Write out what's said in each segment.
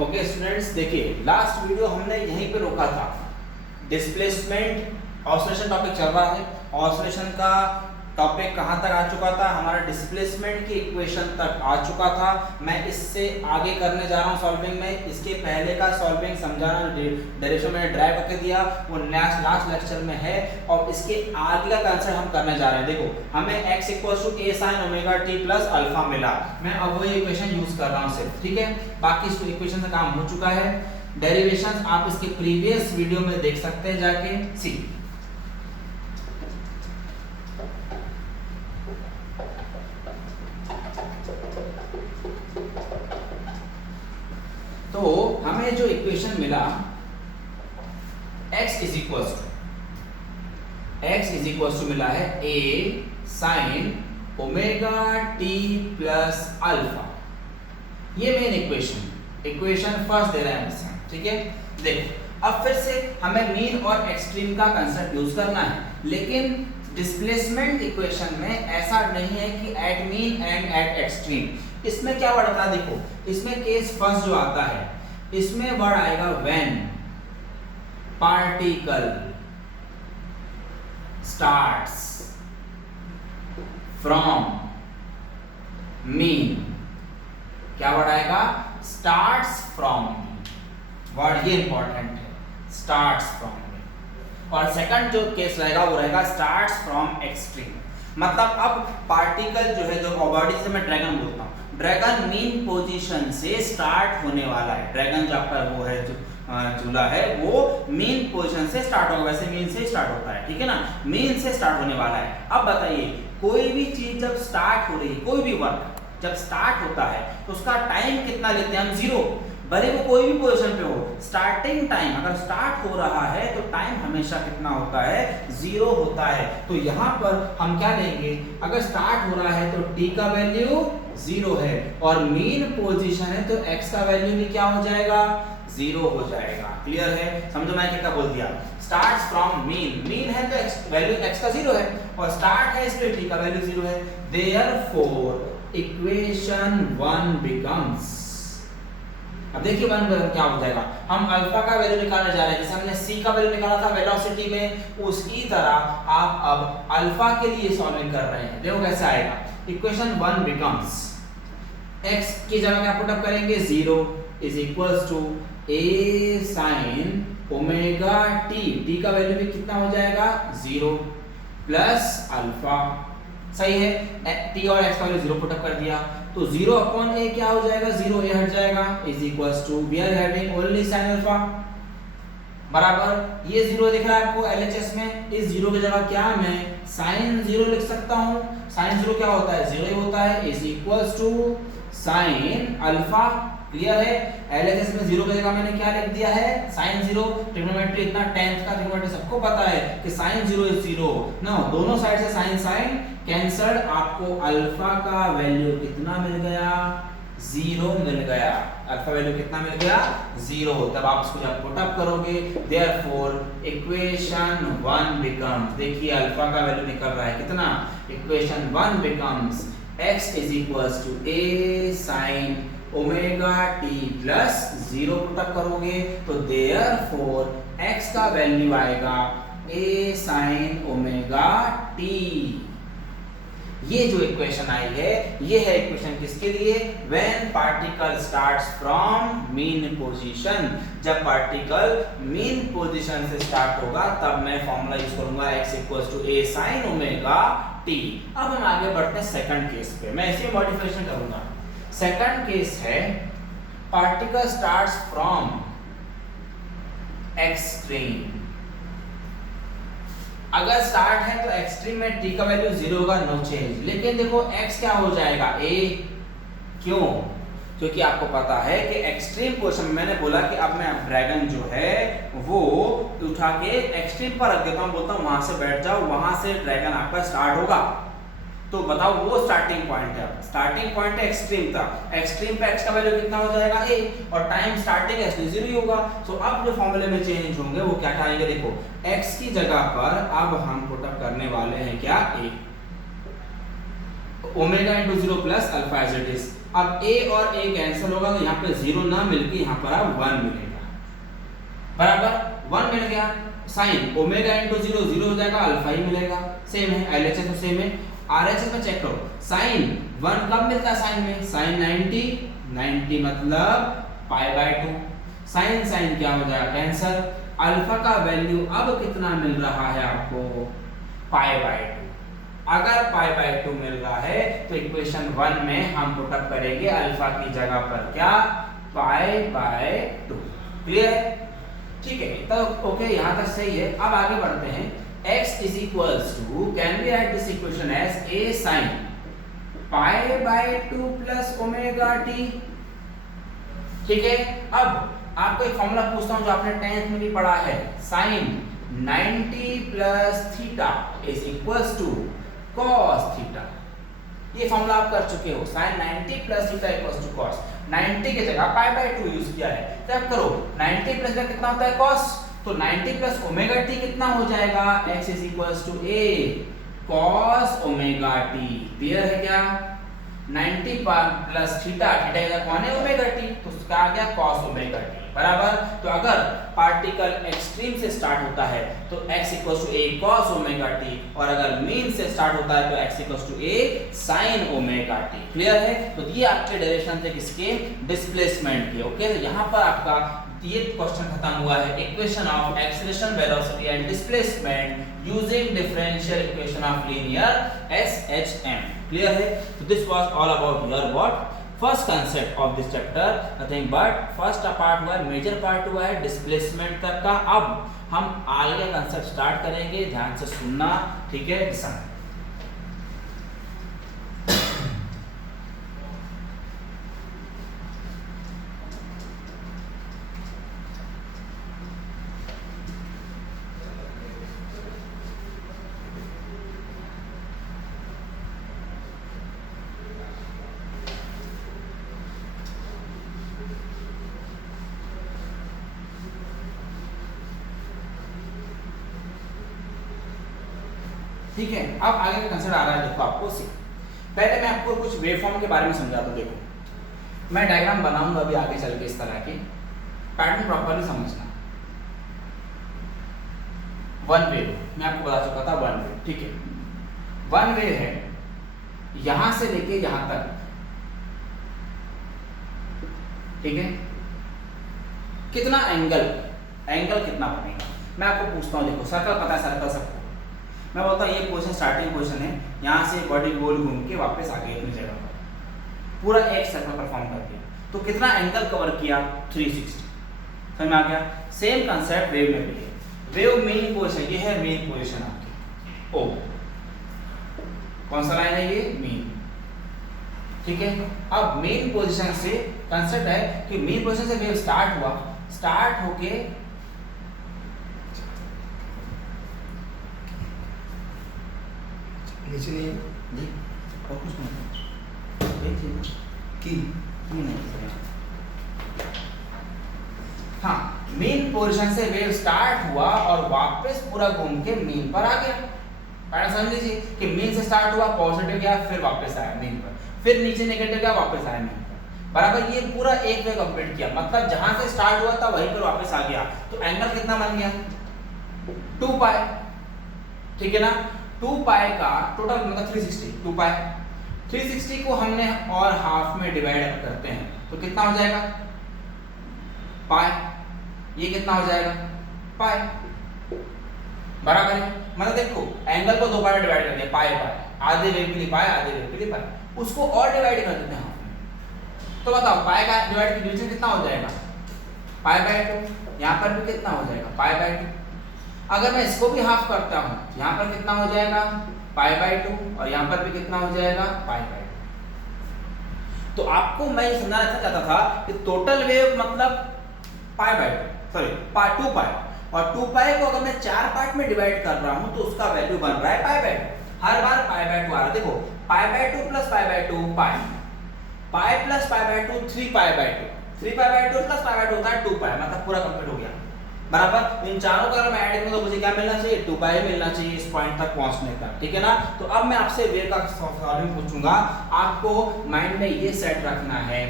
Okay students, देखिए last video हमने यहीं पे रोका था। डिस्प्लेसमेंट ऑसिलेशन टॉपिक चल रहा है। ऑसिलेशन का टॉपिक कहाँ तक आ चुका था? हमारा डिस्प्लेसमेंट की इक्वेशन तक आ चुका था। मैं इससे आगे करने जा रहा हूँ सॉल्विंग में। इसके पहले का सॉल्विंग समझाना डेरिवेशन मैंने ड्राइव करके दिया, वो लास्ट लेक्चर में है। और इसके आगे का कंसेप्ट हम करने जा रहे हैं। देखो हमें x = a sin omega t plus alpha मिला। मैं अब वो इक्वेशन यूज कर रहा हूँ सिर्फ, ठीक है। बाकी इस इक्वेशन से काम हो चुका है। डेरिवेशंस आप इसके प्रीवियस वीडियो में देख सकते हैं जाके। सी तो हमें जो इक्वेशन मिला x इज मिला है a sin omega t plus alpha. ये मेन इक्वेशन फर्स्ट दे रहा है हमसे, ठीक है। देखो अब फिर से हमें मीन और एक्सट्रीम का कंसेप्ट यूज करना है, लेकिन डिस्प्लेसमेंट इक्वेशन में ऐसा नहीं है कि at mean and at extreme. इसमें क्या वर्ड आता है? देखो इसमें केस फर्स्ट जो आता है, इसमें वर्ड आएगा when particle starts from mean. क्या वर्ड आएगा? Starts from. वर्ड ये इंपॉर्टेंट है, स्टार्ट्स फ्रॉम। और सेकंड जो केस रहेगा वो रहेगा स्टार्ट्स फ्रॉम एक्सट्रीम। मतलब अब पार्टिकल जो है, जो बॉडी से मैं ड्रैगन बोलता हूँ, ड्रैगन मीन पोजीशन से स्टार्ट होने वाला है। ड्रैगन जो आपका वो है, जो झूला है, वो मीन पोजीशन से स्टार्ट होगा। वैसे मीन से स्टार्ट होता है, ठीक है ना। मीन से स्टार्ट होने वाला है। अब बताइए, कोई भी चीज जब स्टार्ट हो रही है, कोई भी वर्क जब स्टार्ट होता है तो उसका टाइम कितना लेते हैं हम? 0। भले वो कोई भी पोजीशन पे हो, स्टार्टिंग टाइम अगर स्टार्ट हो रहा है तो टाइम हमेशा कितना होता है? 0 होता है। तो यहाँ पर हम क्या लेंगे? अगर स्टार्ट हो रहा है तो t का वैल्यू 0 है, और मीन पोजीशन है तो x का वैल्यू भी क्या हो जाएगा? 0 हो जाएगा। क्लियर है? समझो मैं क्या बोल दिया। स्टार्ट्स फ्रॉम मीन, मीन है तो वैल्यू x का 0 है, और स्टार्ट है इसलिए t का वैल्यू 0 है। देयरफॉर इक्वेशन 1 बिकम्स, अब देखिए 1 क्या हो जाएगा। हम अल्फा का वैल्यू निकालने जा रहे हैं, जैसे हमने c का वैल्यू निकाला था वेलोसिटी में, उसी तरह आप अब अल्फा के लिए सॉल्विंग कर रहे हैं। देखो कैसे आएगा। इक्वेशन 1 बिकम्स, x की जगह में आप पुट अप करेंगे 0 is equals to a sin omega t का वैल्यू भी कितना हो जाएगा? 0 प्लस अल्फा। सही है। t और x का वैल्यू 0 पुट अप कर दिया तो 0 अपॉन a क्या हो जाएगा? 0 a हट जाएगा, is equals to we are having only sin alpha बराबर ये 0 दिख रहा है आपको LHS में। इस 0 की जगह क्या मैं sin 0 लिख सकता हूं। sin 0 क्या होता है? 0 ही होता है, is equals to sin alpha. Clear है? LHS में 0 की जगह मैंने क्या लिख दिया है? sin 0। ट्रिग्नोमेट्री इतना 10th का ट्रिग्नोमेट्री सबको पता है कि sin 0 इज 0 ना। दोनों साइड से sin कैंसल्ड, आपको अल्फा का वैल्यू कितना मिल गया? 0 मिल गया। अल्फा वैल्यू कितना मिल गया? 0। तब आप इसको जब पुट अप करोगे, देयरफॉर इक्वेशन 1 बिकम्स, देखिए अल्फा का वैल्यू निकल रहा है कितना? Equation 1 becomes x is equals to a sin omega t plus 0 put up करोगे तो देयरफॉर x का वैल्यू आएगा a sin ओमेगा t। ये जो इक्वेशन आई है, ये है इक्वेशन किसके लिए? When particle starts from mean position. जब पार्टिकल मीन पोजीशन से स्टार्ट होगा तब मैं फॉर्मूला यूज करूंगा x = a sin omega t। अब हम आगे बढ़ते हैं सेकंड केस पे। मैं इसमें मॉडिफिकेशन करूंगा। सेकंड केस है पार्टिकल स्टार्ट्स फ्रॉम एक्सट्रीम। अगर स्टार्ट है तो एक्सट्रीम में t का वैल्यू 0 होगा, नो चेंज। लेकिन देखो x क्या हो जाएगा? a। क्यों? क्योंकि आपको पता है कि एक्सट्रीम पोजीशन में मैंने बोला कि अब मैं ड्रैगन जो है वो उठा के एक्सट्रीम पर रख देता हूं, बोलता हूं वहां से बैठ जाओ, वहां से ड्रैगन आपका स्टार्ट होगा। तो बताओ वो स्टार्टिंग पॉइंट है। स्टार्टिंग पॉइंट है एक्सट्रीम था, एक्सट्रीम पे x का वैल्यू कितना हो जाएगा? a, और टाइम स्टार्टिंग है 0 ही होगा। सो अब जो फॉर्मूले में चेंज होंगे वो क्या आएंगे? देखो x की जगह पर अब हम पुट अप करने वाले हैं क्या? a। Omega into zero plus alpha as it is. अब ए और ए कैंसिल होगा तो यहाँ पे जीरो ना मिलके यहाँ पर अब 1 मिलेगा, बराबर 1 मिल गया। Sine omega into zero zero हो जाएगा, अल्फा ही मिलेगा, सेम है, एलएचएस तो सेम है। आरएचएस में चेक करो, साइन 1 कब मिलता है साइन में, साइन 90, 90 मतलब पाई बाय 2। साइन साइन क्या हो जाएगा, कैंसर। अल्फा का वैल्यू अब कितना मिल रहा है आपको, पाई बाय 2। अगर पाई बाय 2 मिल रहा है तो इक्वेशन 1 में हम पुट अप करेंगे अल्फा की जगह पर क्या, पाई बाय 2। क्लियर है, ठीक है, तो ओके यहाँ तक सही है। अब आगे बढ़ते हैं। x is equals to, can we write this equation as a sin pi by 2 plus omega t। ठीक है, अब आपको एक फॉर्मूला पूछता हूं जो आपने 10th में भी पढ़ा है, sin 90 plus theta is equals to cos theta। ये फॉर्मूला आप कर चुके हो, sin 90 plus theta equals to cos। 90 की जगह पाई बाय 2 यूज किया है, तो अब करो 90 प्लस का कितना होता है cos, तो 90 प्लस ओमेगा टी कितना हो जाएगा, x is equals to a cos omega T. Clear है क्या, 90 प्लस थीटा, थीटा का कौन है, ओमेगा टी, तो उसका आ गया cos ओमेगा टी, बराबर। तो अगर पार्टिकल एक्सट्रीम से स्टार्ट होता है तो x equals to a cos omega T, और अगर मीन से स्टार्ट होता है तो x equals to a sin omega T. Clear है, तो ये आपके डायरेक्शन थे किसके, डिस्प्लेसमेंट के। ओके, तो यहाँ पर आपका ये क्वेश्चन खत्म हुआ है, equation of acceleration, velocity and displacement using differential equation of linear SHM। Clear है, तो this was all about your what first concept of this chapter, nothing but first part हुआ है, मेजर पार्ट हुआ है displacement तक का। अब हम आगे कांसेप्ट स्टार्ट करेंगे, ध्यान से सुनना, ठीक है। ठीक है, अब आगे का कंसेप्ट आ रहा है, देखो आपको सी। पहले मैं आपको कुछ वेवफॉर्म के बारे में समझाता हूं। देखो मैं डायग्राम बनाऊंगा अभी आगे चल के, इस तरह के पैटर्न प्रॉपर्ली समझना। वन वेव मैं आपको बता चुका था, वन वेव, ठीक है। वन वेव है यहां से लेके यहां तक, ठीक है। कितना एंगल, एंगल कितना बनेगा मैं आपको पूछता हूं। देखो सर्कल पता है, सर्कल सबको मैं बोलता हूँ, ये पोजीशन स्टार्टिंग पोजीशन है, यहाँ से बॉडी गोल घूम के वापस आ गई अपनी जगह पर, पूरा एक सर्कल परफॉर्म कर दिया, तो कितना एंगल कवर किया, 360। समझ में आ गया। सेम कंसेप्ट वेव में भी है। वेव मेन पोजीशन, ये है मेन पोजीशन आपकी, ओ कौन सा लाइन है ये, मेन, ठीक है। अब मेन पोजीशन से कंसेप्ट है कि मेन पोजीशन से वेव स्टार्ट हुआ, स्टार्ट होके नीचे नहीं जी और कुछ नहीं, एक चीज की नहीं। हाँ, मेन पोजीशन से वेव स्टार्ट हुआ और वापस पूरा घूम के मीन पर आ गया। पैटर्न समझ लीजिए कि मीन से स्टार्ट हुआ, पॉजिटिव गया, फिर वापस आया मीन पर, फिर नीचे नेगेटिव गया, वापस आया मीन पर, बराबर। ये पूरा एक वे कंप्लीट किया, मतलब जहां से स्टार्ट हुआ था वहीं पर वापस आ गया। तो एंगल कितना बन गया, 2 पाई, ठीक है ना। 2 पाई का टोटल मतलब 360, 2 पाई 360 को हमने और हाफ में डिवाइड करते हैं तो कितना हो जाएगा, पाई। ये कितना हो जाएगा, पाई, बराबर है। मतलब देखो एंगल को 2 पाई में डिवाइड कर दिया, पाई पाई, आधे वेव के लिए पाई, आधे वेव के लिए पाई, उसको और डिवाइड कर देते हैं हाफ में। तो बताओ पाई का डिवाइड डिवीजन कितना हो जाएगा, पाई बाय 2। यहाँ पर भी कितना हो जाएगा, पाई बाय 2। अगर मैं इसको भी हाफ करता हूं, यहाँ पर कितना हो जाएगा, पाई बाय 2, और यहाँ पर भी कितना हो जाएगा, पाई बाय 2। तो आपको मैं ये समझाना चाहता था कि टोटल वेव मतलब पाई बाय 2, सॉरी 2 पाई, और 2 पाई को अगर मैं 4 पार्ट में डिवाइड कर रहा हूं तो उसका वैल्यू बन रहा है पाई by 2। Her bar pi by 2 आ रहा है। देखो पाई by 2 plus pi by 2 pi, pi plus pi by 2 3 pi by 2, 3 pi by 2 plus pi by 2 होता है 2 पाई, मतलब पूरा कंप्लीट हो गया। बराबर। इन चारों का अगर मैं ऐड करूं तो मुझे क्या मिलना चाहिए, 2 पाई मिलना चाहिए इस पॉइंट तक पहुंचने का, ठीक है ना। तो अब मैं आपसे वे का सॉल्विंग पूछूंगा, आपको माइंड में ये सेट रखना है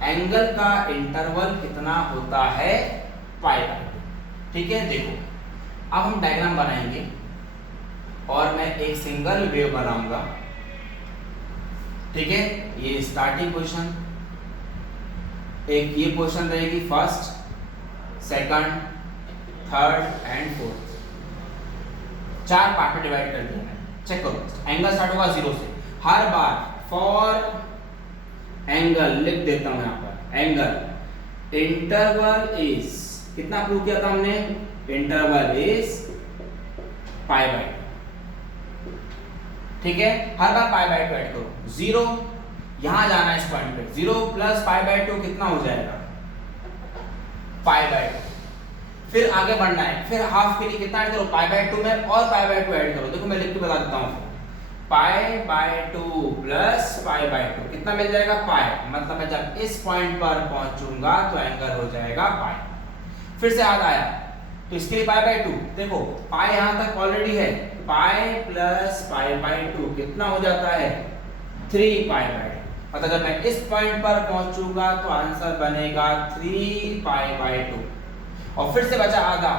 एंगल का इंटरवल कितना होता है, पाई बाय 2, ठीक है। देखो अब हम डायग्राम बनाएंगे और मैं एक सिंगल वेव बनाऊंगा, ठीक है। ये स्टार्टिंग पोजीशन, एक ये पोजीशन रहेगी first, second, third and fourth, 4 part में डिवाइड कर दिया मैंने। चेक करो, एंगल स्टार्ट होगा 0 से। हर बार फॉर एंगल लिख देता हूं यहां पर, एंगल इंटरवल इज, कितना प्रूव किया था हमने, इंटरवल इज पाई बाय 2, ठीक है। हर बार पाई बाय 2 ऐड करो, 0 यहां जाना है इस पॉइंट पे, 0 प्लस पाई बाय 2 कितना हो जाएगा, पाई बाय 2। फिर आगे बढ़ना है, फिर हाफ के लिए कितना ऐड करो, पाई बाय 2 में और पाई बाय 2 ऐड करो। देखो मैं लिख के बता देता हूं, पाई बाय 2 प्लस पाई बाय 2 कितना मिल जाएगा, पाई। मतलब मैं जब इस पॉइंट पर पहुंचूंगा तो एंगल हो जाएगा पाई। फिर से याद आया तो इसके लिए पाई बाय 2, देखो पाई यहां तक ऑलरेडी है, पाई प्लस पाई बाय 2 कितना हो जाता है, 3 पाई बाय 2। मतलब जब मैं इस पॉइंट पर पहुंचूंगा तो आंसर बनेगा 3 पाई बाय 2। और फिर से बचा आधा,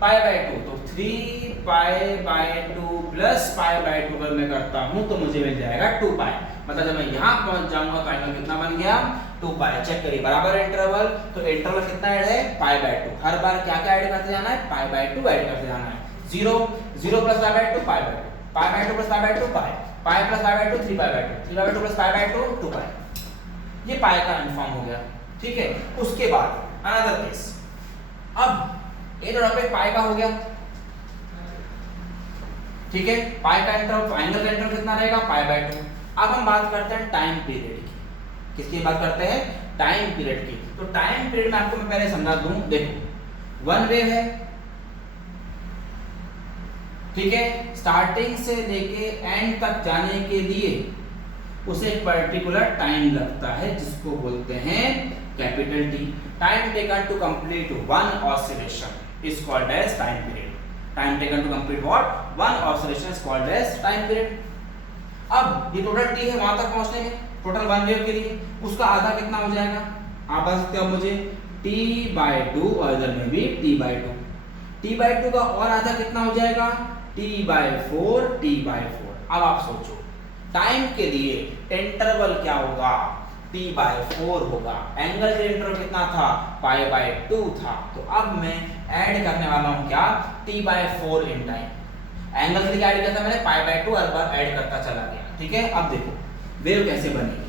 पाई बाय 2, तो 3 pi by 2 plus pi by 2 अगर मैं करता हूं तो मुझे मिल जाएगा 2 पाई। मतलब जब मैं यहां पहुंच जाऊंगा तो एंगल कितना बन गया, 2 पाई। चेक करिए, बराबर इंटरवल, तो इंटरवल कितना ऐड है, पाई बाय 2। हर बार क्या क्या ऐड करते जाना है, पाई बाय 2 ऐड करते जाना है। 0 0 plus pi by 2 pi by 2, pi by 2 plus pi by 2 pi, pi plus pi by 2 3 pi by 2, 3 pi by 2 plus pi by 2 2 पाई। ये पाई का इन्फॉर्म हो गया, ठीक है। उसके बाद अनदर केस, अब ये जो पे पाई का हो गया, ठीक है। पाई का इंटरवल, एंगल का इंटरवल कितना रहेगा, पाई बाय 2। अब हम बात करते हैं टाइम पीरियड की, किसकी बात करते हैं, टाइम पीरियड की। तो टाइम पीरियड में आपको मैं पहले समझा दूं, देखो वन वेव है, ठीक है। स्टार्टिंग से लेके एंड तक जाने के लिए उसे एक पर्टिकुलर टाइम लगता है जिसको बोलते हैं capital T. Time taken to complete one oscillation is called as time period. Time taken to complete what? One oscillation is called as time period. अब ये टोटल t है वहां तक पहुंचने में, टोटल वन वेव के लिए, उसका आधा कितना हो जाएगा, आप बता सकते हो मुझे, t by 2 और इधर में भी t by 2। t by 2 का और आधा कितना हो जाएगा, t by 4 t by 4। अब आप सोचो टाइम के लिए इंटरवल क्या होगा, t by 4 होगा। एंगल का इंटरवल कितना था, पाई बाय 2 था। तो अब मैं ऐड करने वाला हूं क्या, t by 4 in time. Angle के लिए ऐड किया था मैंने, पाई बाय 2 हर बार ऐड करता चला गया, ठीक है। अब देखो वेव कैसे बनेगी,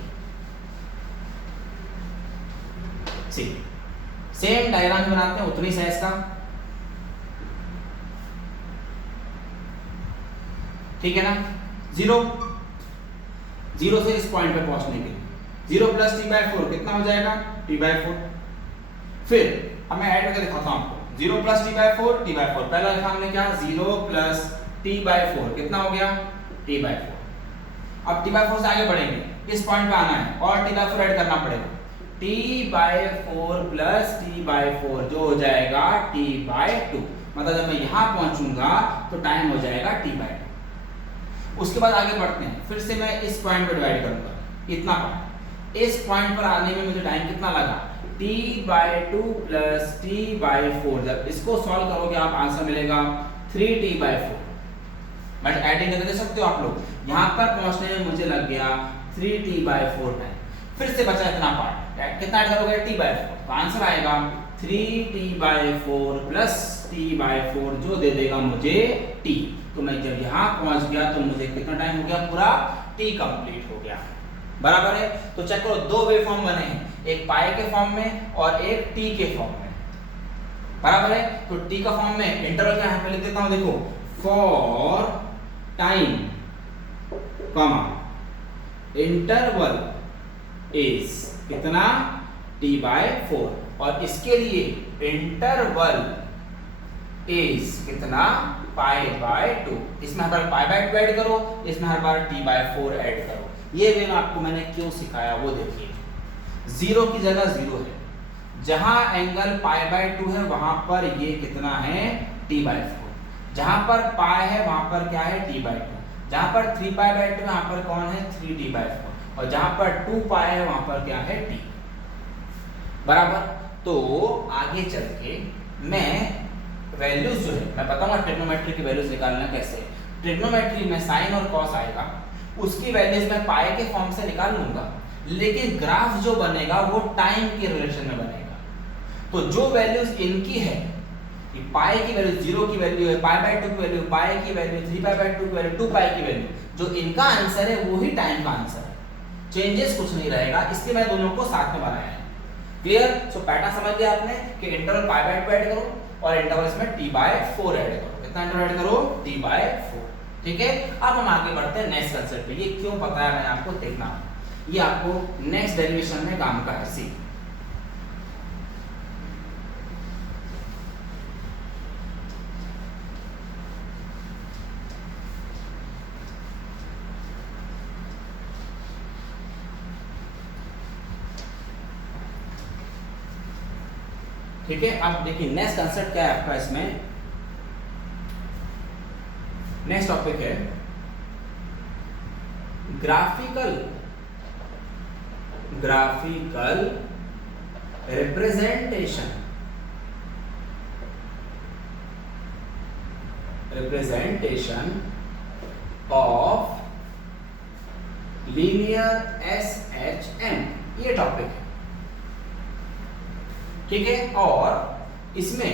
सेम डायग्राम बनाते हैं उतनी साइज का, ठीक है ना। 0 से इस पॉइंट पे पहुंचने के लिए 0 प्लस t by 4 कितना हो जाएगा, t by 4। फिर अब मैं ऐड करके दिखाता हूं आपको, 0 plus t by 4 t by 4। पहला लिखा हमने क्या, 0 प्लस t by 4 कितना हो गया, t by 4। अब t by 4 से आगे बढ़ेंगे, इस पॉइंट पे आना है और t by 4 ऐड करना पड़ेगा, t by 4 plus t by 4 जो हो जाएगा t by 2। मतलब जब मैं यहां पहुंचूंगा तो टाइम हो जाएगा t by 2। उसके बाद आगे बढ़ते हैं, फिर से मैं इस पॉइंट पे डिवाइड करूंगा, इतना पार्ट। इस पॉइंट पर आने में मुझे टाइम कितना लगा, t by 2 plus t by 4। जब इसको सॉल्व करोगे आप आंसर मिलेगा 3t by 4। बट एडिंग करके दे सकते हो आप लोग, यहां पर पहुंचने में मुझे लग गया 3t by 4 टाइम। फिर से बचा इतना पार्ट, कितना ऐड करोगे, t by 4। तो आंसर आएगा 3t by 4 plus t by 4 जो दे देगा मुझे t। तो मैं जब यहां पहुंच गया तो मुझे कितना टाइम हो गया, पूरा t कंप्लीट हो गया, बराबर है। तो चेक करो, दो वेव फॉर्म बने हैं, एक पाई के फॉर्म में और एक टी के फॉर्म में, बराबर है। तो टी का फॉर्म में इंटरवल क्या है, लिख देता हूं, देखो for time comma interval is कितना, t by 4। और इसके लिए इंटरवल इज कितना, पाई बाय 2। इसमें हर बार पाई बाय 2 ऐड करो, इसमें हर बार t by 4 ऐड करो। ये वे आपको मैंने क्यों सिखाया वो देखिए, 0 की जगह 0 है, जहां एंगल π/2 है वहां पर ये कितना है t/4, जहां पर पाई है वहां पर क्या है t/2, जहां पर 3π/2 वहां पर कौन है 3t/4, और जहां पर 2π है वहां पर क्या है t। बराबर। तो आगे चल के मैं वैल्यूज जो है मैं बताऊंगा ट्रिग्नोमेट्री की वैल्यूज निकालना कैसे। ट्रिग्नोमेट्री में साइन और कॉस आएगा, उसकी वैल्यूज मैं पाई के फॉर्म से निकाल लूंगा, लेकिन ग्राफ जो बनेगा वो टाइम के रिलेशन में बनेगा। तो जो वैल्यूज इनकी है, पाई की वैल्यू 0 की वैल्यू है, π/2 की वैल्यू, पाई की वैल्यू, 3π/2 की वैल्यू, 2π की वैल्यू, जो इनका आंसर है वो ही टाइम का आंसर है, चेंजेस कुछ नहीं रहेगा, इसलिए मैं दोनों को साथ में बनाया है। क्लियर? सो पैटर्न समझ लिया आपने कि इंटरवल π/2 ऐड करो और इंटरवल इसमें t/4 ऐड करो। कितना इंटरवल ऐड करो t/4। ठीक है, अब हम आगे बढ़ते हैं नेक्स्ट कांसेप्ट पे। ये क्यों बताया मैंने आपको देखना, ये आपको नेक्स्ट डेरिवेशन में काम का है। सी ठीक है, अब देखिए नेक्स्ट कांसेप्ट क्या है आपका इसमें। नेक्स्ट टॉपिक है graphical representation of linear SHM, ये टॉपिक है। ठीक है, और इसमें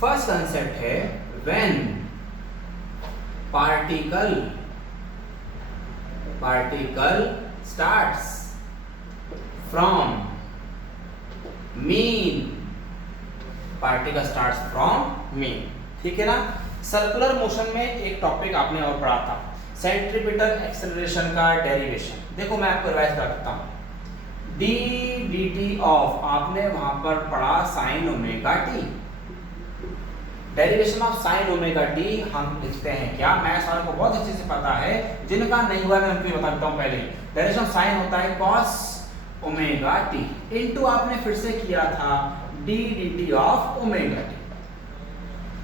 फर्स्ट कंसेप्ट है when particle starts from mean. ठीक है ना। सर्कुलर मोशन में एक टॉपिक आपने और पढ़ा था, सेंट्रीपिटल एक्सेलरेशन का डेरिवेशन। देखो मैं आपको रिवाइज करता हूं। dt ऑफ आपने वहां पर पढ़ा sin omega t, derivation of sin omega t हम लिखते हैं क्या, मैं सारों को बहुत अच्छे से पता है, जिनका नहीं हुआ मैं उनको बता देता हूं पहले। डेरिवेशन ऑफ sin होता है cos ओमेगा t इनटू आपने फिर से किया था d dt of omega t।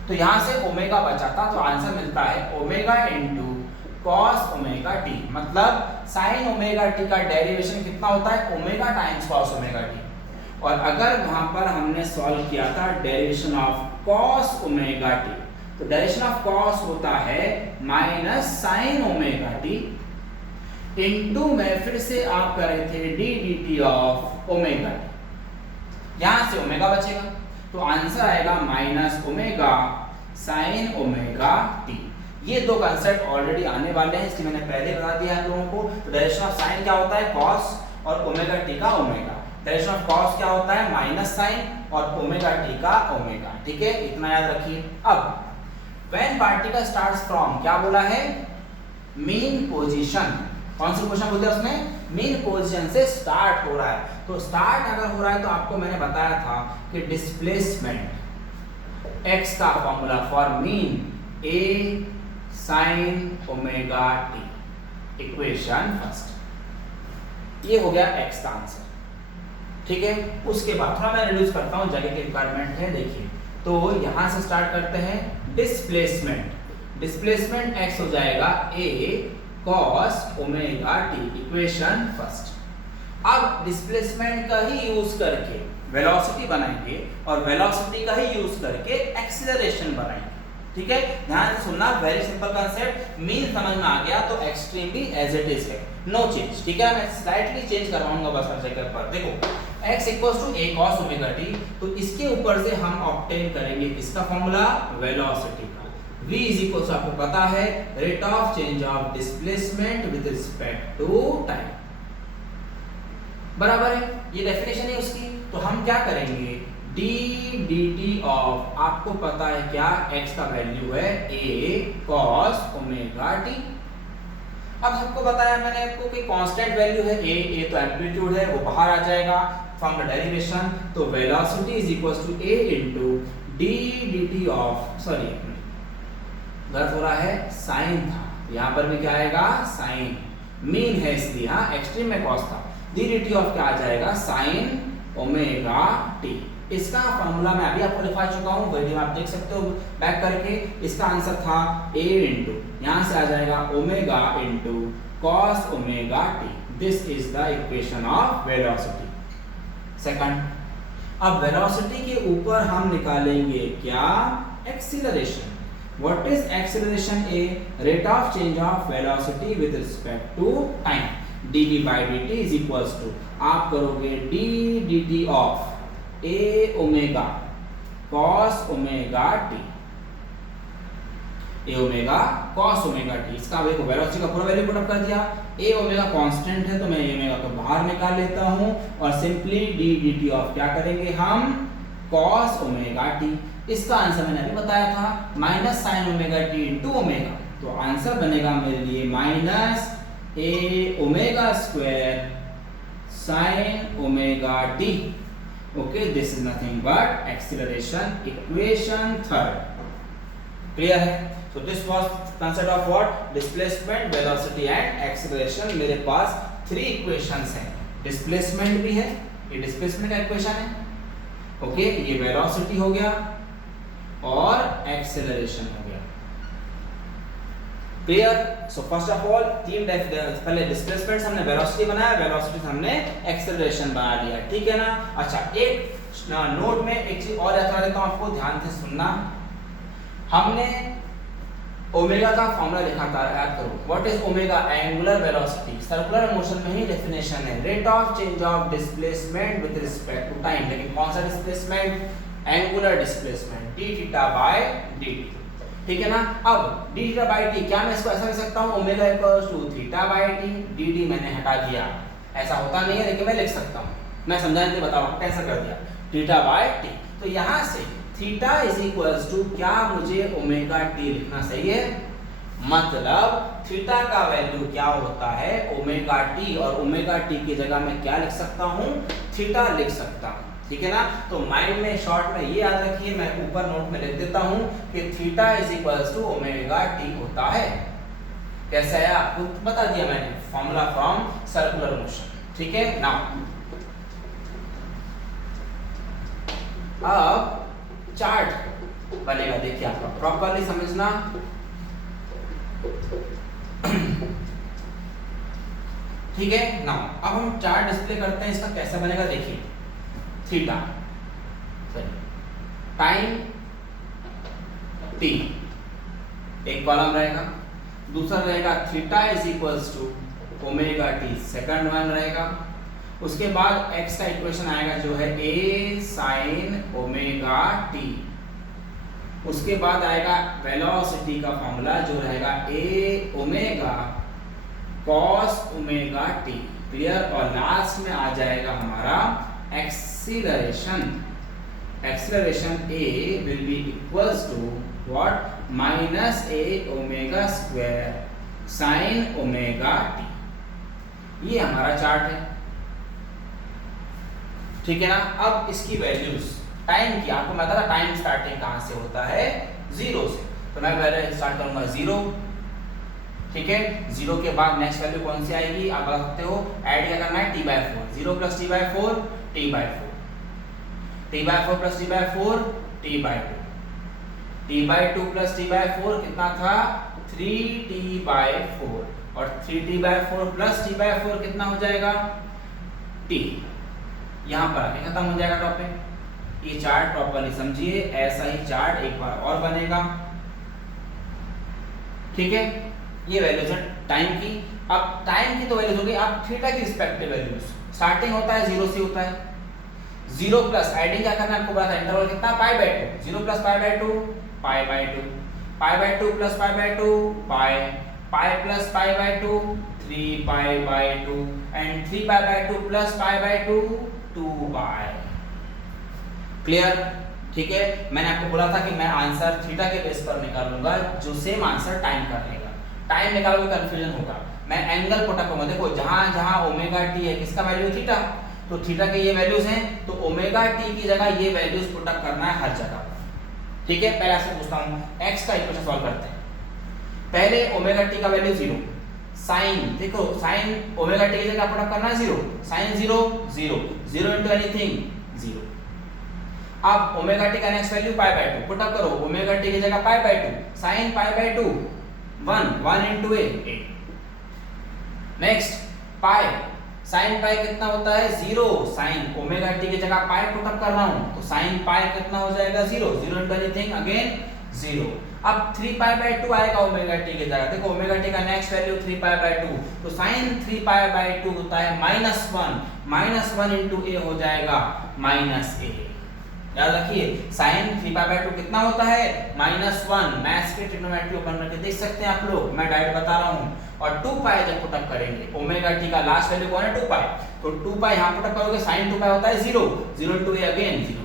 तो यहां से ओमेगा बचा था, तो आंसर मिलता है omega into cos omega t, मतलब sin ओमेगा t का डेरिवेशन कितना होता है omega times cos omega t। और अगर वहां पर हमने सॉल्व किया था derivation of cos omega t, तो डेरिवेशन ऑफ cos होता है minus sin omega t into में फिर से आप कर रहे थे d dt of omega t, यहां से ओमेगा बचेगा, तो आंसर आएगा minus omega sin omega t। ये दो कांसेप्ट ऑलरेडी आने वाले हैं, इसलिए मैंने पहले बता दिया आप लोगों को। तो डायरेक्शन ऑफ साइन क्या होता है cos और ओमेगा t का ओमेगा। डायरेक्शन ऑफ cos क्या होता है माइनस साइन और ओमेगा t का ओमेगा। ठीक है, इतना याद रखिए। अब व्हेन पार्टिकल स्टार्ट्स फ्रॉम, क्या बोला है मीन पोजीशन। कौन सी पोजीशन बोलते हैं उसमें, मीन पोजीशन से स्टार्ट हो रहा है। तो स्टार्ट अगर हो रहा है तो आपको मैंने बताया था कि डिस्प्लेसमेंट x का formula for mean a sin omega t, equation first. ये हो गया x का आंसर। ठीक है, उसके बाद थोड़ा मैं रिड्यूस करता हूं, जगह की रिक्वायरमेंट है। देखिए, तो यहां से स्टार्ट करते हैं डिस्प्लेसमेंट x हो जाएगा a cos omega t, equation first. अब डिस्प्लेसमेंट का ही यूज करके वेलोसिटी बनाएंगे और वेलोसिटी का ही यूज करके एक्सीलरेशन बनाएंगे। ठीक है, ध्यान से सुनना, वेरी सिंपल कांसेप्ट। मीन समझ में आ गया तो एक्सट्रीम भी एज इट इज है, नो चेंज। ठीक है, मैं स्लाइटली चेंज करवाऊंगा बस हर जगह पर। देखो x equals to a cos omega t, तो इसके ऊपर से हम ऑब्टेन करेंगे इसका फॉर्मूला वेलोसिटी का। v इज इक्वल्स आपको पता है rate of change of displacement with respect to time, बराबर है, ये डेफिनेशन है उसकी। तो हम क्या करेंगे d dt ऑफ, आपको पता है क्या x का वैल्यू है a cos ओमेगा t। अब सबको बताया मैंने आपको कि कांस्टेंट वैल्यू है a तो एम्पलीट्यूड है वो बाहर आ जाएगा फ्रॉम द डेरिवेशन। तो velocity is equals to a into d dt of, sorry गलत हो रहा है, साइन था, यहां पर भी क्या आएगा साइन, मीन है इसलिए, हाँ एक्सट्रीम में cos था, d dt ऑफ क्या आ जाएगा साइन ओमेगा टी। इसका फॉर्मूला मैं अभी आपको लिखवा चुका हूँ, वीडियो आप देख सकते हो बैक करके। इसका आंसर था a इंटू, यहाँ से आ जाएगा omega into cos omega T. This is the equation of velocity. Second, अब वेलोसिटी के ऊपर हम निकालेंगे क्या, acceleration. What is acceleration? A rate of change of velocity with respect to time. dv by dt is equals to, आप करोगे d dt of a omega cos omega t, a omega cos omega t। इसका देखो velocity का पूरा value put up कर दिया। a omega constant है तो मैं a ओमेगा को बाहर निकाल लेता हूं और सिंपली d dt ऑफ क्या करेंगे हम, cos ओमेगा t। इसका आंसर मैंने अभी बताया था minus sine omega t into omega, तो आंसर बनेगा मेरे लिए minus a omega square sin omega t। Okay, this is nothing but acceleration, equation third. Clear है? So this was concept of what, displacement, velocity and acceleration. मेरे पास 3 equations हैं। Displacement भी है, ये डिस्प्लेसमेंट का इक्वेशन है। ओके, ये वेलोसिटी हो गया और एक्सीलरेशन हो गया। Clear? So first of all पहले डिस्प्लेसमेंट हमने वेलोसिटी बनाया, वेलोसिटी से हमने एक्सेलरेशन बना लिया, ठीक है ना। अच्छा, एक नोट में एक चीज और याद करा देता हूं आपको, ध्यान से सुनना। हमने ओमेगा का फॉर्मूला लिखा था, याद करो। What is omega? Angular velocity. Circular motion में ही डेफिनेशन है, rate of change of displacement with respect to time. लेकिन कौन सा displacement? Angular displacement, d theta by dt। ठीक है ना। अब d थीटा बाय t, क्या मैं इसको ऐसा लिख सकता हूं, omega equals to theta by t। dd मैंने हटा दिया, ऐसा होता नहीं है लेकिन मैं लिख सकता हूं। मैं समझाने के लिए बताऊं, कैसे कर दिया, थीटा बाय t। तो यहां से थीटा इज इक्वल्स टू क्या, मुझे ओमेगा t लिखना सही है। मतलब थीटा का वैल्यू क्या होता है, ओमेगा t, और ओमेगा t की जगह मैं क्या लिख सकता हूं, थीटा लिख सकता हूं। ठीक है ना। तो माइंड में शॉर्ट में ये याद रखिए, मैं ऊपर नोट में लिख देता हूं कि theta is equals to omega t होता है। कैसा है आपको बता दिया मैंने, फॉर्मूला फ्रॉम सर्कुलर मोशन। ठीक है। नाउ अब चार्ट बनेगा, देखिए आपका प्रॉपर्ली समझना। ठीक है। नाउ अब हम चार्ट डिस्प्ले करते हैं, इसका कैसा बनेगा देखिए। थीटा टाइम t, एक कॉलम रहेगा, दूसरा रहेगा theta is equals to omega t, second one रहेगा। उसके बाद x का इक्वेशन आएगा जो है a sin ओमेगा t। उसके बाद आएगा वेलोसिटी का फॉर्मूला जो रहेगा a omega cos omega t। Clear. और लास्ट में आ जाएगा हमारा acceleration. Acceleration a will be equals to what, minus a omega square sin omega t। ये हमारा चार्ट है। ठीक है ना। अब इसकी वैल्यूज टाइम की, आपको मैं बताया टाइम स्टार्टिंग कहां से होता है, 0 से। तो मैं पहले स्टार्ट करूंगा 0। ठीक है। 0 के बाद नेक्स्ट वैल्यू कौन सी आएगी, आप बता सकते हो। ऐड क्या करना है, t/4, 0 plus t/4 t/4, t/4 plus t/4 t/2, t/2 plus t/4 कितना था, 3t/4, और 3t/4 प्लस t/4 कितना हो जाएगा, t। यहां पर आके खत्म हो जाएगा टॉपिक। ये चार्ट प्रॉपर्ली समझिए, ऐसा ही चार्ट एक बार और बनेगा। ठीक है। ये वैल्यूज है टाइम की। अब टाइम की तो वैल्यूज हो गई, अब थीटा की रिस्पेक्टिव वैल्यूज। स्टार्टिंग होता है 0 से होता है। 0 प्लस एडिंग क्या करना है आपको पता है, इंटरवल कितना, π/2। 0 plus π/2 π/2, π/2 plus π/2 pi, pi plus π/2 3π/2, and 3π/2 plus π/2 2π। Clear. ठीक है। मैंने आपको बोला था कि मैं आंसर थीटा के बेस पर निकालूंगा, जो सेम आंसर टाइम का रहेगा। टाइम निकालोगे कंफ्यूजन होगा। मैं एंगल पुट अप करूंगा, देखो जहां जहां ओमेगा टी है, किसका वैल्यू, थीटा। तो थीटा के ये वैल्यूज हैं, तो ओमेगा टी की जगह ये वैल्यूज पुट अप करना है हर जगह। ठीक है। पहले आपसे पूछता हूं, x का इक्वेशन सॉल्व करते हैं। पहले ओमेगा टी का वैल्यू 0, साइन, देखो साइन ओमेगा टी की जगह पुट अप करना है 0, साइन 0 0 0 इनटू एनीथिंग 0। अब ओमेगा टी का next value pi by 2 put up करो, ओमेगा टी की जगह पाई by 2, sign pi by 2 1 1 into a 8। Next pi, sine पाई कितना होता है 0, साइन ओमेगा टी की जगह पाई पुट अप कर रहा हूं तो साइन पाई कितना हो जाएगा 0 0 इनटू एनीथिंग अगेन 0। अब 3 पाई बाय 2 आएगा ओमेगा टी की जगह, देखो ओमेगा टी का नेक्स्ट वैल्यू 3 पाई बाय 2 तो साइन 3 पाई बाय 2 होता है -1 इनटू a हो जाएगा -a। याद रखिए साइन 3 पाई बाय 2 कितना होता है -1। मैथ्स के ट्रिग्नोमेट्री ओपन करके देख सकते हैं आप लोग, मैं डायरेक्ट बता रहा हूं। और 2 पाई जब पुट अप करेंगे, ओमेगा टी का लास्ट वैल्यू कौन है 2 पाई, तो 2 पाई यहां पुट अप करोगे साइन 2 पाई होता है 0 0 इनटू a अगेन 0।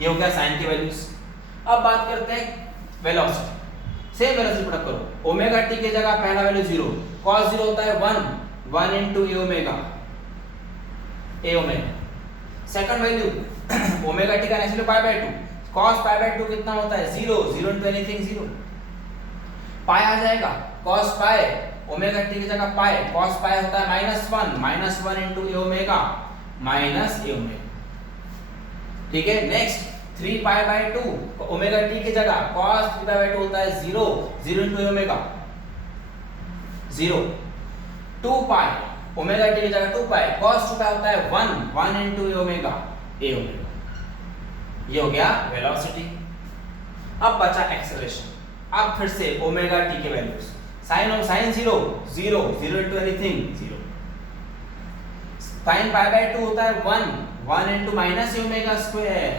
ये हो गया साइन की वैल्यूज। अब बात करते हैं velocity, same velocity put up करो, ओमेगा टी की जगह पहला वैल्यू 0, cos 0 होता है 1 1 into a omega second value omega T का next value pi by 2, cos pi by 2 कितना होता है 0 0 इनटू एनीथिंग 0। पाई आ जाएगा cos पाई ओमेगा टी की जगह पाई, cos पाई होता है -1 इनटू a ओमेगा ठीक है। Next 3 pi by 2 omega t की जगह cos 3 पाई बाय 2 होता है 0 0 into a omega 0। 2 pi omega t की जगह 2 पाई cos 2 पाई होता है 1 1 इनटू a ओमेगा ये हो गया वेलोसिटी। अब बचा एक्सेलरेशन, अब फिर से ओमेगा टी के values, sine 0 0 0 into anything 0, sine pi by 2 होता है 1 1 into minus a omega square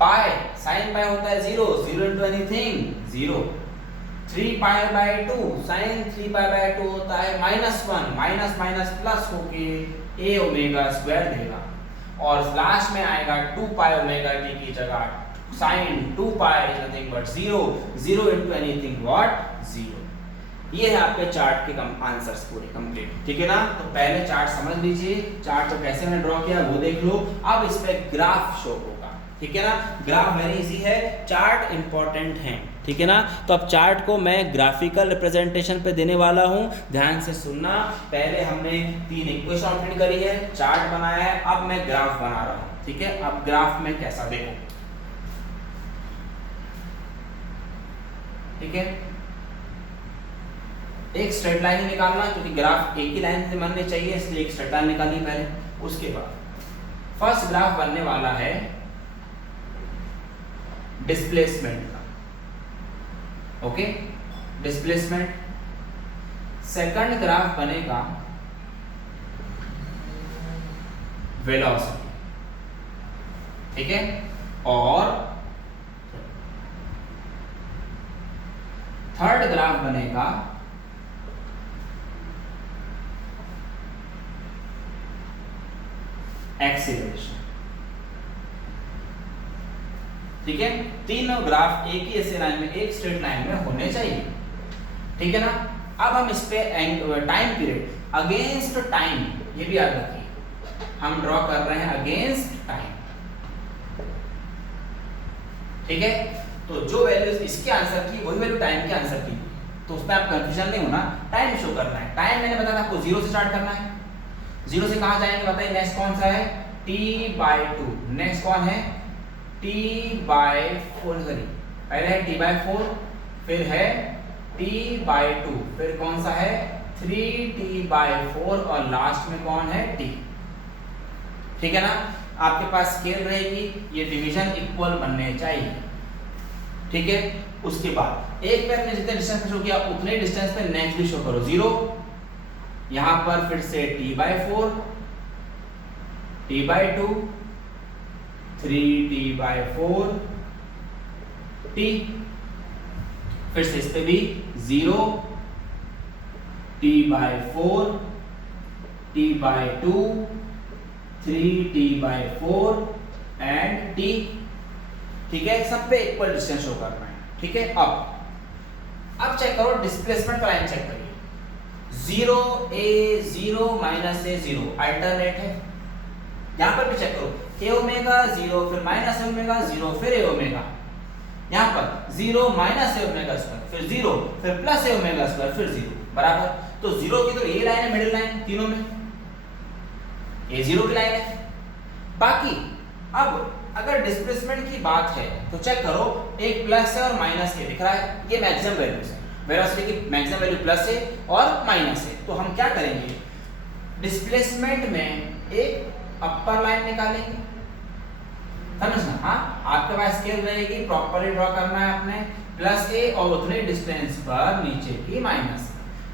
pi, sine pi होता है 0 0 into anything 0। 3 pi by 2 sine 3 pi by 2 होता है -1 माइनस माइनस प्लस होके a ओमेगा स्क्वायर देगा। और लास्ट में आएगा 2 पाई ओमेगा टी की जगह sine 2 pi is nothing but 0 0 into anything what 0। ये है आपके चार्ट के आंसर्स पूरे कंप्लीट, ठीक है ना। तो पहले चार्ट समझ लीजिए, चार्ट को कैसे मैंने ड्रॉ किया वो देख लो। अब इस पे ग्राफ शो होगा, ठीक है ना। ग्राफ वेरी इजी है, चार्ट इंपॉर्टेंट है, ठीक है ना। तो अब चार्ट को मैं ग्राफिकल रिप्रेजेंटेशन पे देने वाला हूँ, ध्यान से सुनना। पहले हमने 3 इक्वेशन ऑब्टेन करी है, चार्ट बनाया है, अब मैं ग्राफ बना रहा हूँ, ठीक है। अब ग्राफ में कैसा देखो, ठीक है। एक स्ट्रेट लाइन निकालना, क्योंकि ग्राफ एक ही लाइन से बनने चाहिए, इसलिए एक स्ट्रेट लाइन निकाली पहले। उसके बाद फर्स्ट ग्राफ बनने वाला है डिस्प्लेसमेंट का, ओके, डिस्प्लेसमेंट। सेकंड ग्राफ बनेगा वेलोसिटी, ठीक है। और थर्ड ग्राफ बनेगा एक्सीलरेशन, ठीक है। तीनों ग्राफ एक ही ऐसे लाइन में, एक स्ट्रेट लाइन में होने चाहिए, ठीक है ना। अब हम इस पे टाइम पीरियड अगेंस्ट टाइम, ये भी याद रखिए, हम ड्रॉ कर रहे हैं अगेंस्ट टाइम, ठीक है। तो जो वैल्यूज इसके आंसर की वही वैल्यू टाइम के आंसर की, तो उसमें आप कंफ्यूजन नहीं होना, टाइम शो करना है। टाइम मैंने बताया आपको 0 से स्टार्ट करना है, 0 से कहां जाएंगे बताइए। नेक्स्ट कौन सा है t/2, नेक्स्ट कौन है t/4, सॉरी पहले है t/4, फिर है t/2, फिर कौन सा है 3t/4 और लास्ट में कौन है t, ठीक है ना। आपके पास स्केल रहेगी, ये डिवीजन इक्वल बनने चाहिए, ठीक है। उसके बाद एक पे अपने जितने डिस्टेंस पे शो किया उतने डिस्टेंस पे नेक्स्ट भी शो करो 0, यहां पर फिर से t/4 t/2 3t/4 t, फिर से इस पे भी 0 t/4 t/2 3t/4 and t, ठीक है। सब पे इक्वल डिस्टेंस शो करना है, ठीक है। अब चेक करो डिस्प्लेसमेंट का लाइन चेक करिए, 0 a 0 माइनस a 0 अल्टरनेट है। यहां पर भी चेक करो a ओमेगा 0 फिर माइनस a ओमेगा 0 फिर a ओमेगा, यहाँ पर 0 माइनस ए ओमेगा स्क्वायर, फिर 0, फिर प्लस ए ओमेगा स्क्वायर, फिर 0 बराबर। तो 0 की तो ये लाइन है, मिडिल लाइन तीनों में, ये 0 की लाइन है। बाकी अब अगर डिस्प्लेसमेंट की बात है तो चेक करो, एक प्लस है और माइनस ए दिख रहा है, ये मैक्सिमम वैल्यूज है, वेलोसिटी की मैक्सिमम वैल्यू प्लस है और माइनस है। तो हम क्या करेंगे, डिस्प्लेसमेंट में एक अपर लाइन निकालेंगे, समझना। हाँ, आपके पास स्केल रहेगी, प्रॉपर्ली ड्रॉ करना है आपने, प्लस ए और उतने डिस्टेंस पर नीचे की माइनस,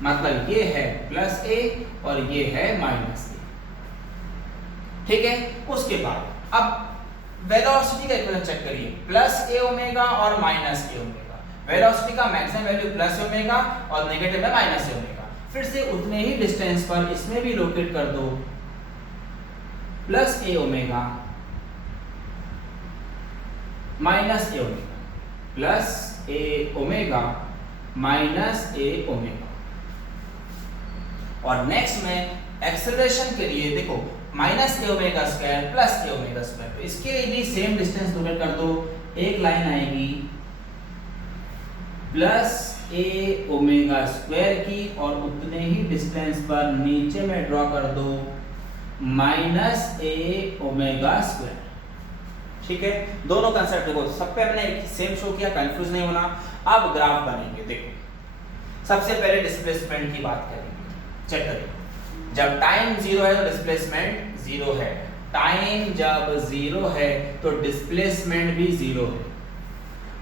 मतलब ये है प्लस ए और ये है माइनस ए, ठीक है। उसके बाद अब वेलोसिटी का इक्वेशन चेक करिए, प्लस ए ओमेगा और माइनस ए ओमेगा। वेलोसिटी का मैक्सिमम वैल्यू प्लस ओमेगा और नेगेटिव में माइनस ओमेगा। फिर से उतने ही डिस्टेंस पर इसमें भी लोकेट कर दो, प्लस ए ओमेगा माइनस ए ओमेगा, प्लस ए ओमेगा माइनस ए ओमेगा। और नेक्स्ट में एक्सेलरेशन के लिए देखो, माइनस ए ओमेगा स्क्वायर प्लस ए ओमेगा स्क्वायर, तो इसके लिए भी सेम डिस्टेंस लोकेट कर दो, एक लाइन आएगी प्लस ए ओमेगा स्क्वायर की और उतने ही डिस्टेंस पर नीचे में ड्रॉ कर दो माइनस ए ओमेगा स्क्वायर, ठीक है। दोनों कंसेप्ट देखो, सब पे हमने सेम शो किया, कंफ्यूज नहीं होना। अब ग्राफ बनेंगे, देखो सबसे पहले डिस्प्लेसमेंट की बात करेंगे, चेक करिए। जब टाइम 0 है तो डिस्प्लेसमेंट 0 है, टाइम जब 0 है तो डिस्प्लेसमेंट भी 0 है।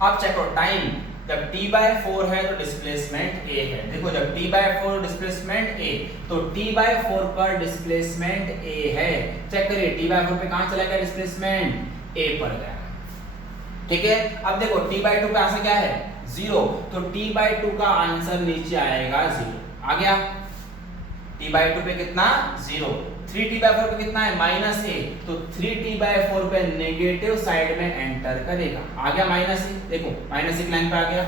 अब चेक करो, टाइम जब t/4 है तो डिस्प्लेसमेंट a है। देखो जब t/4 डिस्प्लेसमेंट a, तो t/4 पर डिस्प्लेसमेंट a है। चेक करिए, t/4 पे कहां चला गया डिस्प्लेसमेंट, a पर गया, ठीक है। अब देखो t/2 का आंसर क्या है, 0, तो t/2 का आंसर नीचे आएगा 0, आ गया। t/2 पे कितना, 0। 3t/4 पे कितना है, माइनस a, तो 3t/4 पे नेगेटिव साइड में एंटर करेगा, आ गया माइनस a। देखो माइनस एक लाइन पे आ गया।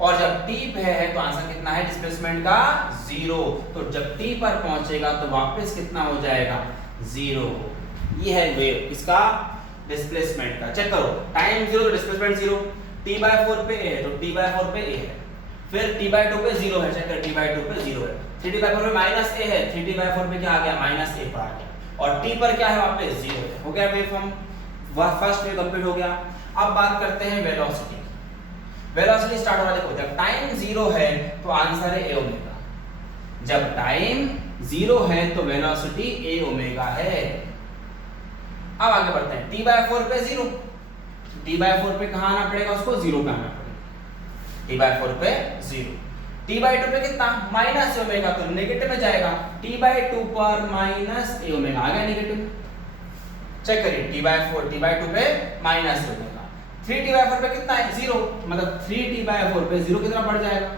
और जब t पे है तो आंसर कितना है डिस्प्लेसमेंट का, 0, तो जब t पर पहुंचेगा तो वापस कितना हो जाएगा, 0। ये है वेव इसका डिस्प्लेसमेंट का। चेक करो, टाइम 0 डिस्प्लेसमेंट 0, t/4 पे a है तो t/4 पे a है, फिर t/2 पे 0 है, चेक कर t/2 पे 0 है, 3t/4 पे माइनस a है, 3t/4 पे क्या आ गया, माइनस a पर आ गया, और t पर क्या है वापस 0 है, हो गया wave form, first wave complete हो गया। अब बात करते हैं वेलोसिटी। वेलोसिटी स्टार्ट हो रहा है, देखो जब टाइम 0 है तो आंसर है a ओमेगा, जब टाइम 0 है तो वेलोसिटी a ओमेगा है। अब आगे बढ़ते हैं, t/4 पे 0, t/4 पे कहां आना पड़ेगा, उसको 0 पे आना पड़ेगा, t/4 पे 0। t/2 पे कितना, माइनस ए ओमेगा, तो नेगेटिव में जाएगा, t/2 पर माइनस ए ओमेगा, आ गया नेगेटिव। चेक करिए, t/2 पे माइनस ए ओमेगा, 3t/4 पे कितना है, 0, मतलब 3t/4 पे 0 कितना बढ़ जाएगा।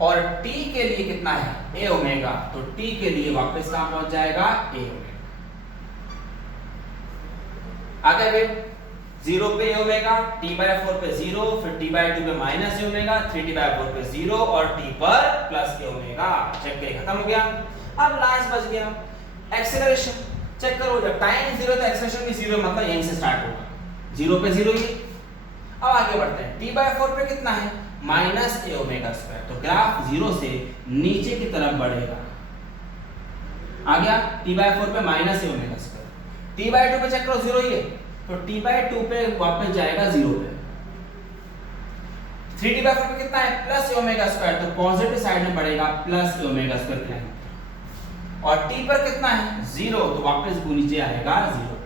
और t के लिए कितना है, a ओमेगा, तो t के लिए वापस कहां पहुंच जाएगा, a ओमेगा। आगे वेव 0 पे a ओमेगा, t/4 पे 0, फिर t/2 पे माइनस a ओमेगा, 3t/4 पे 0 और t पर प्लस a ओमेगा। चेक करिए, खत्म हो गया। अब लास्ट बच गया एक्सेलरेशन। चेक करो, जब टाइम 0 तो एक्सेलरेशन भी 0, मतलब यहीं से स्टार्ट होगा, 0 पे 0 ही। अब आगे बढ़ते हैं, t/4 पे कितना है, माइनस a ओमेगा स्क्वायर, तो ग्राफ 0 से नीचे की तरफ बढ़ेगा, आ गया t/4 पे minus a omega square, t/2 पे चेक करो 0 ही है, तो t/2 पे वापस जाएगा 0 पे। 3t/4 पे कितना है, प्लस a ओमेगा स्क्वायर, तो पॉजिटिव साइड में बढ़ेगा प्लस a ओमेगा स्क्वायर की लाइन। और t पर कितना है, 0, तो वापस नीचे आएगा 0।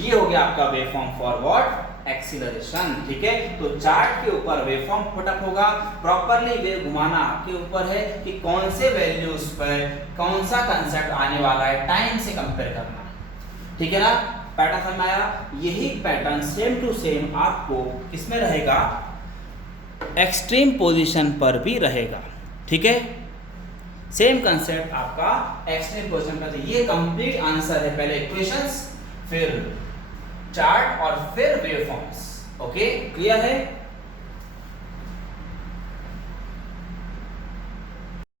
ये हो गया आपका वेवफॉर्म फॉर व्हाट, एक्सीलरेशन, ठीक है। तो चार्ट के ऊपर वेवफॉर्म पुटअप होगा, प्रॉपर्ली वेव घुमाना आपके ऊपर है कि कौन से वैल्यूज पर कौन सा कंसेप्ट आने वाला है, टाइम से कंपेयर करना, ठीक है ना। पैटर्न समझ में आया। यही पैटर्न सेम टू सेम आपको किसमें रहेगा, एक्सट्रीम पोजीशन पर भी रहेगा, ठीक है। सेम कंसेप्ट आपका एक्सट्रीम पोजीशन पर। ये कंप्लीट आंसर है, पहले इक्वेशंस, फिर चार्ट और फिर वेवफॉर्म्स। ओके, क्लियर है।